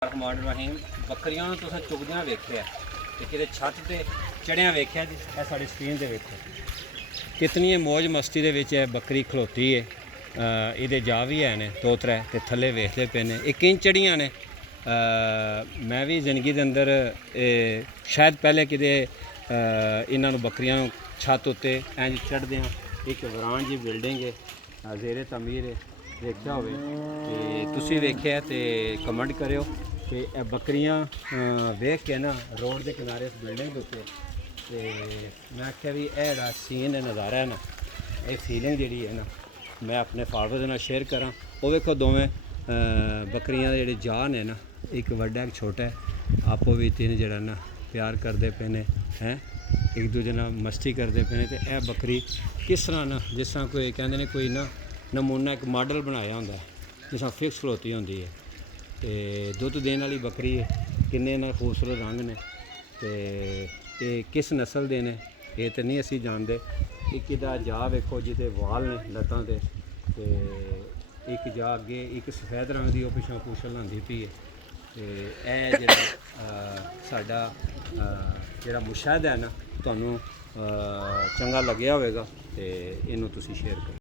रहमान रहीम बकरियां तुसें चुगदियां वेख्या ते किते छत ते चढ़िया वेख्या जी ए साडी स्क्रीन ते वेखो कितनी मौज मस्ती दे विच बकरी खलोती है। इहदे जा भी है दो त्रै ते थल्ले वेखदे पे ने एह् किं चढ़ियां ने। मैं भी जिंदगी दे अंदर शायद पहले किते इन्हां नूं बकरियां छत उत्ते इंज चढ़दियां एक वरान जी बिल्डिंग है जेरे तमीर है देखा होवे ते तुसीं वेख्या ते कमेंट करियो कि बकरियां वेख के ना रोड के किनारे इस बिल्डिंग के उत्ते ते मैं आख्या भी यह जेह्ड़ा सीन है नज़ारा है ना ये फीलिंग जिहड़ी है ना मैं अपने फॉलोअर नाल शेयर करां। वो वेखो दोवें बकरियां दे जेह्ड़े जान ने ना एक वड्डा एक छोटा है आपो भी तीन जेह्ड़ा ना प्यार करते पे ने हैं एक दूजे नाल मस्ती करते पे ने ते यह बकरी किस तरह ना जिस तरह कोई कहते हैं कोई ना नमूना एक मॉडल बनाया होंदा है जिस तरह फिक्स खलोती होंदी है ते दुद्ध देने वाली बकरी है किन्ने ना खूबसूरत रंग ने ते ये किस नस्ल दे ने ये तो नहीं असी जानते। एक इहदा जा वेखो जिहदे वाल ने लत्तां ते एक जा अगे एक सफेद रंग की पिछों पुछ लांदी पई है ते यह जेह्ड़ा साडा जेह्ड़ा मुशाहिदा है ना तुहानूं चंगा लग्या होवेगा ते इहनूं तुसीं शेयर करो।